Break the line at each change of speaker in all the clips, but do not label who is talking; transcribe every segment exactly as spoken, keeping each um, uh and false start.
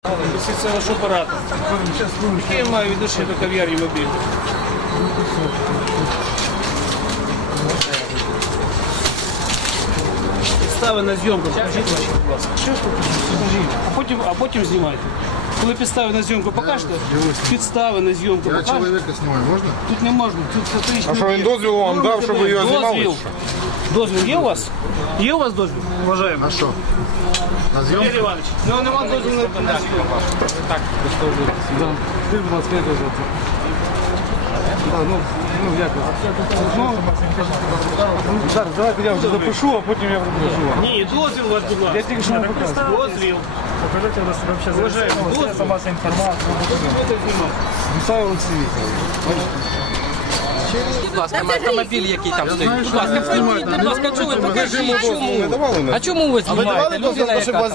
Це ваш оператор. Який має відношення до кав'ярні мобільної? Підстави на зйомку, покажіть ваші, будь ласка. Покажіть, а потім, а потім знімайте. Коли підстави на зйомку покажете, підстави на зйомку
Я
покажете.
чоловіка знімаю, можна?
Тут не можна, тут фактично.
А що він дозвіл вам дав, щоб ви його знімали?
Дозвіл. Дозвіл є у вас? Є у вас дозвіл? Вважаємо.
На що? На зйомку?
Юрій Іванович, ну нема дозволу на зйомку.
Так, висловлюєтеся. Скажіть, будь ласка, як вас звати? Так, ну, ну, як вас? Ну, зараз, давайте я вже запишу, а потім я покажу вам.
Ні, дозвіл у вас, будь
Я
ласка.
тільки що не показую.
Дозвіл.
Покажите, у нас вообще
Уважаемый,
зареєстровано,
дозвіл.
средства массовой информации.
Будете знімати.
Мусаєв Олексій Вікторович.
Будь ласка, автомобіль, який там стоїть. Будь ласка, пройдіть, будь ласка, чого ви покажіть, чому? А чому ви знімаєте? Людина, яка там.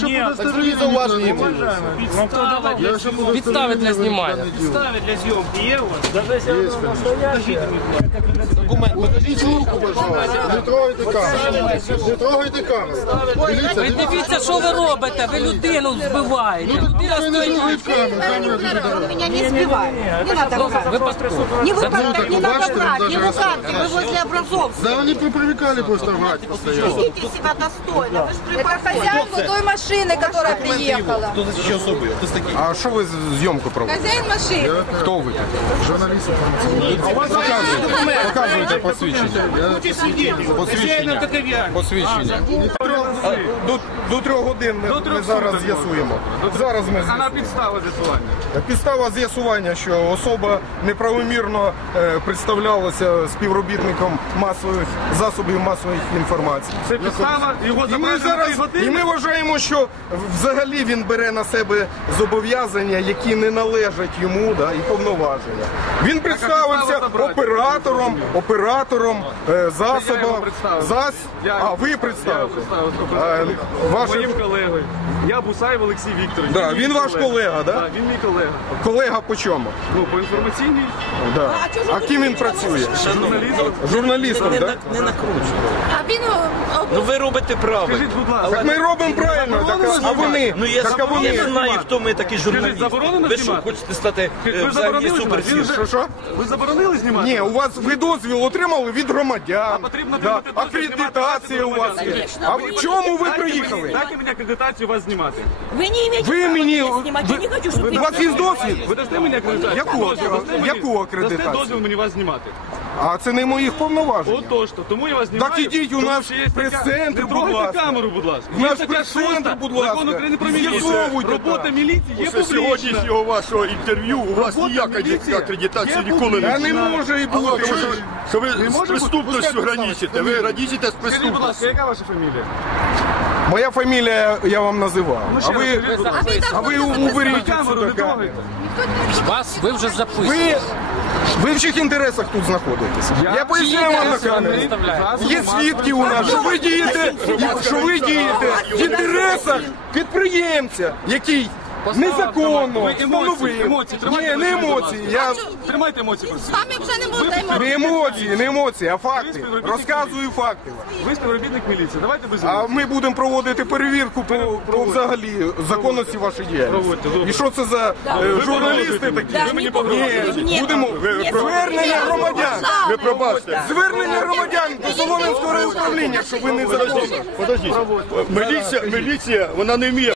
Підстави для знімання.
Підстави для зйомки є у вас?
Документ, покажіть руку, пожалуйста. Не трогайте камеру. Не трогайте камеру.
Ви дивіться, що ви робите, ви людину збиваєте. Людина
Ви не
стоїть.
трогайте камеру. Камера
Он меня не сбивает. Не надо ругать.
Ви пос-
Не вы так, не надо
бачите,
врать,
даже
не ругайте, вы возле образцов.
Да они привыкали просто врать постоянно.
Ведите себя достойно, вы же
Это хозяин той машины, которая приехала.
А що ви з- зйомку проводите?
Хозяин машины.
Хто ви?
Журналисты
Показуйте, показуйте посвідчення.
Будьте свідетелем. Хазяїна та кав'ярні.
Посвідчення. До, до трьох годин ми, ми зараз з'ясуємо. Зараз ми з'ясуємо.
На підставу з'ясування.
Підстава з'ясування, що особа неправомірно е, представлялася співробітником масових засобів масової інформації.
Це підстава, його
І ми
забрали на
зараз
три
і
години.
ми вважаємо, що взагалі він бере на себе зобов'язання, які не належать йому, да, і повноваження. Він представився
підстава забрати?
оператором, оператором е, засобу.
його представив.
Зас...
Я-
А ви
Я
представили?
представив
Е, ваше...
моїм колегою. Я Бусаєв Олексій Вікторович.
Да,
мій
він ваш колега, да?
Так, він мій колега.
Колега по чому?
Ну, по інформаційній,
Да. А ким він працює?
журналістом.
Журналістом, так?
Не накручуй.
А він
Ну ви робите правильно.
Скажіть, будь ласка,
Так ми робимо правильно, так, а вони?
Ну я,
Так, а
я
вони?
знаю, хто ми такі журналісти.
заборонено
Ви що,
знімати?
хочете стати
Ви
е, взагалі
заборонили знімати? Він
суперзіркою?
же-
Що, що?
ви заборонили знімати?
Ні, у вас ви дозвіл отримали від громадян.
А потрібно
да.
отримати дозвіл
Акредитація у вас є.
знімати
А в чому ви
Дайте мені-
приїхали?
Дайте мені акредитацію вас знімати.
ви не имеете
Ви
права
мені...
меня снимать. Я не хочу, чтобы
У вас є дозвіл?
Ви дасте мені акредитацію?
Яку?
Дозвіл дасте мені?
Яку акредитацію?
Дасте дозвіл мені вас знімати.
А це не моїх повноважень.
Отож то, тому я вас знімаю.
Так ідіть у
тому
нас
що є
в прес-центр,
така-
будь
Не трогайте
ласка.
камеру, будь ласка.
В наш
Є така
прес-центр,
шоста,
будь ласка.
Закон України про міліцію.
З'ясовуйте
Робота
там.
міліції є
Після
публічна.
сьогоднішнього вашого інтерв'ю у вас
Робота
ніяка
міліції
акредитація
є
ніколи
Та
не
не
буде.
може і бути.
Тому що, що ви з
може
преступністю
бути.
граничите, ви граничите з
Скажіть, будь ласка,
преступністю.
яка ваша фамілія?
Моя фамілія я вам називав.
Ну,
А
ще раз
ви,
скажіть, будь ласка.
а ви уберіть
Камеру не
отсюда камеру.
трогайте.
Вас, ви вже записуєте.
Ви, ви в чиїх інтересах тут знаходитесь? Я поясню вам на
інтереси
камері.
представляєте?
Є свідки у нас, що ви дієте, що ви дієте в інтересах підприємця, який незаконно
Ви емоції,
встановив.
емоції, тримайте
Ні, не
емоції, будь
емоції. Я
Тримайте емоції про
С
себе.
вами вже не можна займатися.
не емоції, не емоції, а факти.
співробітник
Розказую факти.
Ви співробітник міліції. Давайте без
А
емоцій.
ми будемо проводити перевірку по, по взагалі законності вашої діяльності.
Проводьте, добре.
І що це за е, журналісти такі?
Да, не погрожуйте.
Ні,
Ні.
будемо
Ні.
звернення громадян.
Ви пробачте.
Звернення громадян до Солом'янського райуправління, щоб ви не законно.
Подождіть. Міліція, міліція, вона не вміє